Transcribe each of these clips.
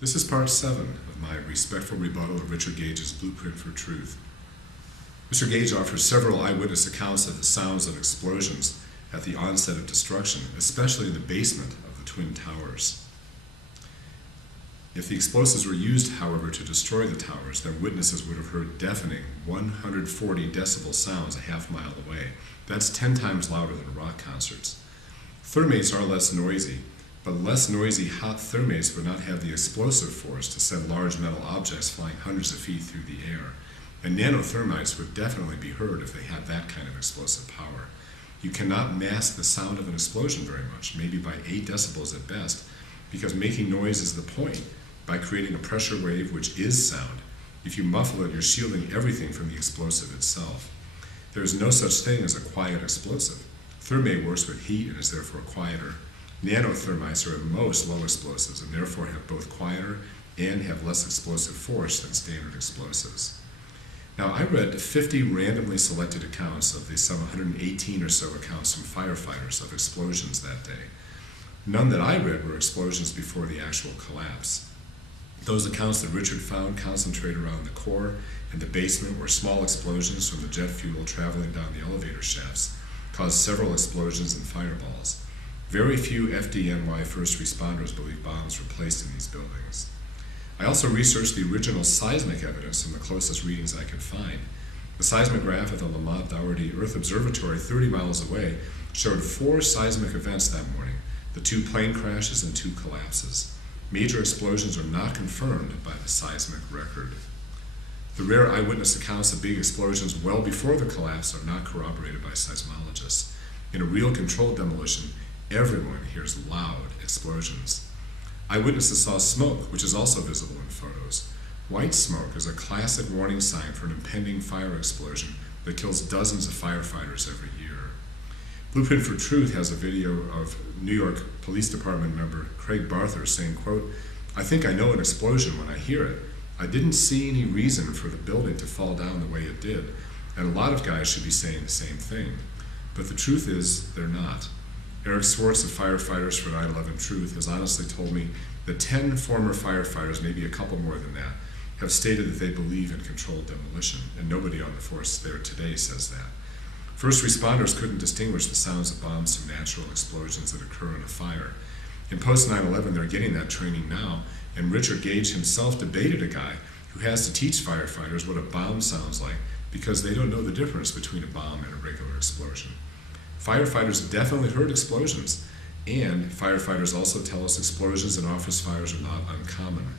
This is part 7 of my respectful rebuttal of Richard Gage's Blueprint for Truth. Mr. Gage offers several eyewitness accounts of the sounds of explosions at the onset of destruction, especially in the basement of the Twin Towers. If the explosives were used, however, to destroy the towers, then witnesses would have heard deafening 140 decibel sounds a half mile away. That's 10 times louder than rock concerts. Thermates are less noisy, but less noisy hot thermates would not have the explosive force to send large metal objects flying hundreds of feet through the air. And nanothermites would definitely be heard if they had that kind of explosive power. You cannot mask the sound of an explosion very much, maybe by 8 decibels at best, because making noise is the point by creating a pressure wave which is sound. If you muffle it, you're shielding everything from the explosive itself. There is no such thing as a quiet explosive. Thermate works with heat and is therefore quieter. Nanothermites are at most low explosives and therefore have both quieter and have less explosive force than standard explosives. Now, I read 50 randomly selected accounts of the some 118 or so accounts from firefighters of explosions that day. None that I read were explosions before the actual collapse. Those accounts that Richard found concentrate around the core and the basement, where small explosions from the jet fuel traveling down the elevator shafts caused several explosions and fireballs. Very few FDNY first responders believe bombs were placed in these buildings. I also researched the original seismic evidence from the closest readings I could find. The seismograph at the Lamont Doherty Earth Observatory 30 miles away showed 4 seismic events that morning, the 2 plane crashes and 2 collapses. Major explosions are not confirmed by the seismic record. The rare eyewitness accounts of big explosions well before the collapse are not corroborated by seismologists. In a real controlled demolition, everyone hears loud explosions. Eyewitnesses saw smoke, which is also visible in photos. White smoke is a classic warning sign for an impending fire explosion that kills dozens of firefighters every year. Blueprint for Truth has a video of New York Police Department member Craig Barther saying, quote, "I think I know an explosion when I hear it. I didn't see any reason for the building to fall down the way it did, and a lot of guys should be saying the same thing. But the truth is, they're not." Eric Swartz of Firefighters for 9/11 Truth has honestly told me that 10 former firefighters, maybe a couple more than that, have stated that they believe in controlled demolition, and nobody on the force there today says that. First responders couldn't distinguish the sounds of bombs from natural explosions that occur in a fire. In post-9/11, they're getting that training now, and Richard Gage himself debated a guy who has to teach firefighters what a bomb sounds like because they don't know the difference between a bomb and a regular explosion. Firefighters definitely heard explosions, and firefighters also tell us explosions in office fires are not uncommon.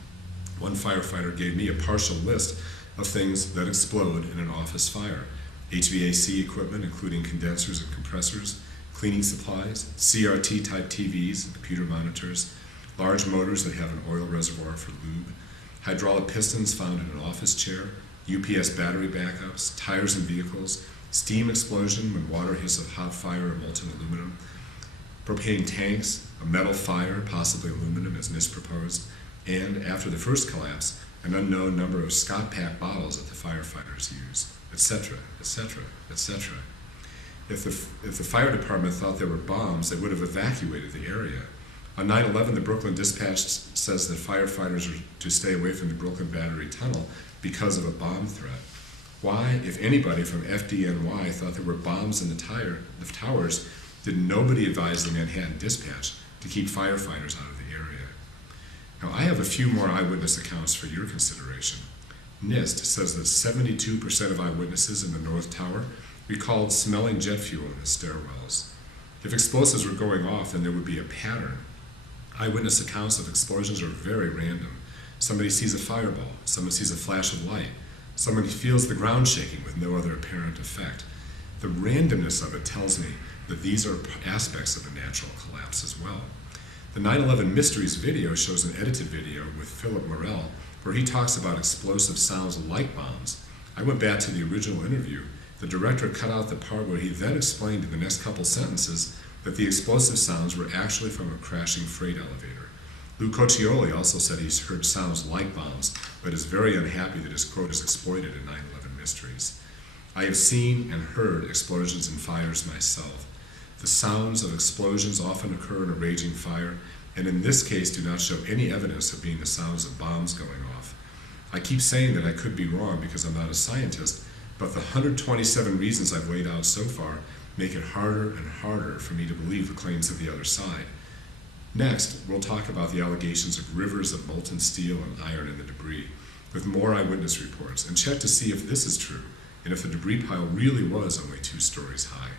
One firefighter gave me a partial list of things that explode in an office fire: HVAC equipment, including condensers and compressors, cleaning supplies, CRT-type TVs and computer monitors, large motors that have an oil reservoir for lube, hydraulic pistons found in an office chair, UPS battery backups, tires in vehicles, steam explosion when water hits a hot fire or molten aluminum, propane tanks, a metal fire, possibly aluminum as NIST proposed, and after the first collapse, an unknown number of Scott Pack bottles that the firefighters use, etc., etc., etc. If the fire department thought there were bombs, they would have evacuated the area. On 9/11, the Brooklyn Dispatch says that firefighters are to stay away from the Brooklyn Battery Tunnel because of a bomb threat. Why, if anybody from FDNY thought there were bombs in the towers, did nobody advise the Manhattan Dispatch to keep firefighters out of the area? Now, I have a few more eyewitness accounts for your consideration. NIST says that 72% of eyewitnesses in the North Tower recalled smelling jet fuel in the stairwells. If explosives were going off, then there would be a pattern. Eyewitness accounts of explosions are very random. Somebody sees a fireball, someone sees a flash of light, someone feels the ground shaking with no other apparent effect. The randomness of it tells me that these are aspects of a natural collapse as well. The 9/11 Mysteries video shows an edited video with Philip Morell where he talks about explosive sounds like bombs. I went back to the original interview. The director cut out the part where he then explained in the next couple sentences that the explosive sounds were actually from a crashing freight elevator. Lou Coccioli also said he's heard sounds like bombs, but is very unhappy that his quote is exploited in 9/11 Mysteries. I have seen and heard explosions and fires myself. The sounds of explosions often occur in a raging fire, and in this case do not show any evidence of being the sounds of bombs going off. I keep saying that I could be wrong because I'm not a scientist, but the 127 reasons I've laid out so far make it harder and harder for me to believe the claims of the other side. Next, we'll talk about the allegations of rivers of molten steel and iron in the debris, with more eyewitness reports, and check to see if this is true, and if the debris pile really was only 2 stories high.